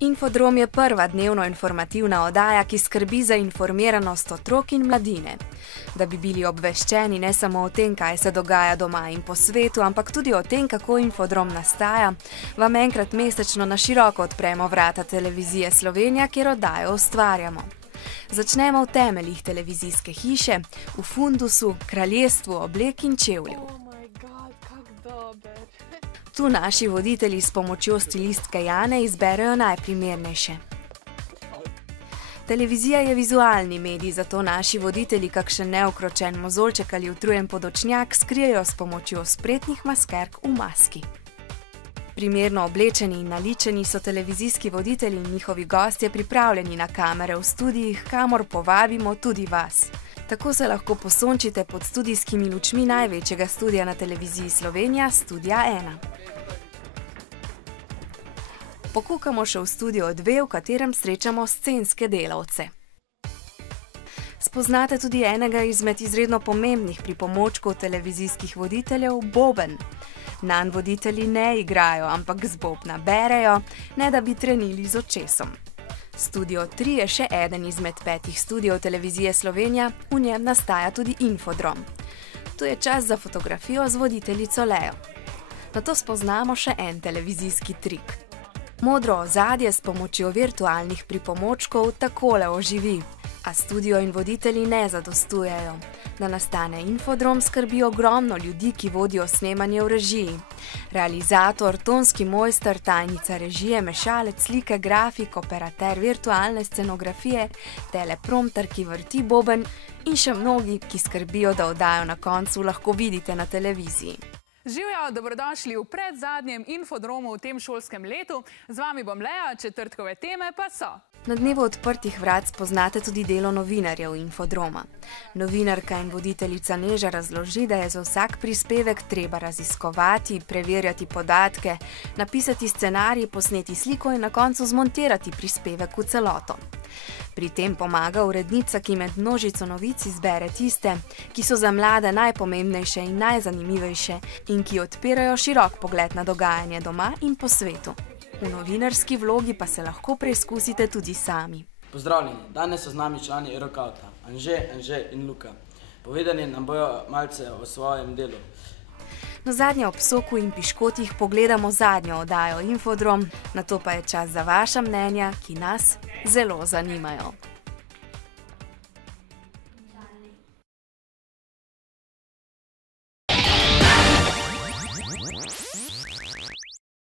Infodrom je prva dnevno-informativna oddaja, ki skrbi za informiranost otrok in mladine. Da bi bili obveščeni ne samo o tem, kaj se dogaja doma in po svetu, ampak tudi o tem, kako Infodrom nastaja, vam enkrat mesečno na široko odpremo vrata Televizije Slovenija, kjer oddajo ustvarjamo. Začnemo v temeljih televizijske hiše, v fundusu, kraljestvu oblek in čevljev. Tu naši voditelji s pomočjo stilistke Jane izberejo najprimernejše. Televizija je vizualni medij, zato naši voditelji kakšen neukročen mozolček ali utrujen podočnjak skrijejo s pomočjo spretnih maskerk v maski. Primerno oblečeni in naličeni so televizijski voditelji in njihovi gostje pripravljeni na kamere v studijih, kamor povabimo tudi vas. Tako se lahko posončite pod studijskimi lučmi največjega studia na Televiziji Slovenija, Studia 1. Pokukamo še v Studio 2, v katerem srečamo scenske delavce. Spoznate tudi enega izmed izredno pomembnih pripomočkov televizijskih voditeljev, boben. Nanj voditelji ne igrajo, ampak z bobna berejo, ne da bi trenili z očesom. Studio 3 je še eden izmed 5 studiev Televizije Slovenija, v njem nastaja tudi Infodrom. Tu je čas za fotografijo z voditeljico Lejo. Nato spoznamo še en televizijski trik. Modro ozadje s pomočjo virtualnih pripomočkov takole oživi, a studio in voditelji ne zadostujejo. Da nastane Infodrom, skrbi ogromno ljudi, ki vodijo snemanje v režiji. Realizator, tonski mojster, tajnica režije, mešalec slike, grafik, operater virtualne scenografije, teleprompter, ki vrti boben in še mnogi, ki skrbijo, da oddajo na koncu lahko vidite na televiziji. Živjo, dobrodošli v predzadnjem Infodromu v tem šolskem letu. Z vami bom Leja, četrtkove teme pa so. Na dnevu odprtih vrat spoznate tudi delo novinarjev Infodroma. Novinarka in voditeljica Neža razloži, da je za vsak prispevek treba raziskovati, preverjati podatke, napisati scenarij, posneti sliko in na koncu zmontirati prispevek v celoto. Pri tem pomaga urednica, ki med množico novic izbere tiste, ki so za mlade najpomembnejše in najzanimivejše in ki odpirajo širok pogled na dogajanje doma in po svetu. V novinarski vlogi pa se lahko preizkusite tudi sami. Pozdravljeni, danes so z nami člani Eurokauta, Anže in Luka. Povedani nam bojo malce o svojem delu. Na zadnje ob soku in piškotih pogledamo zadnjo oddajo Infodrom, nato pa je čas za vaša mnenja, ki nas zelo zanimajo.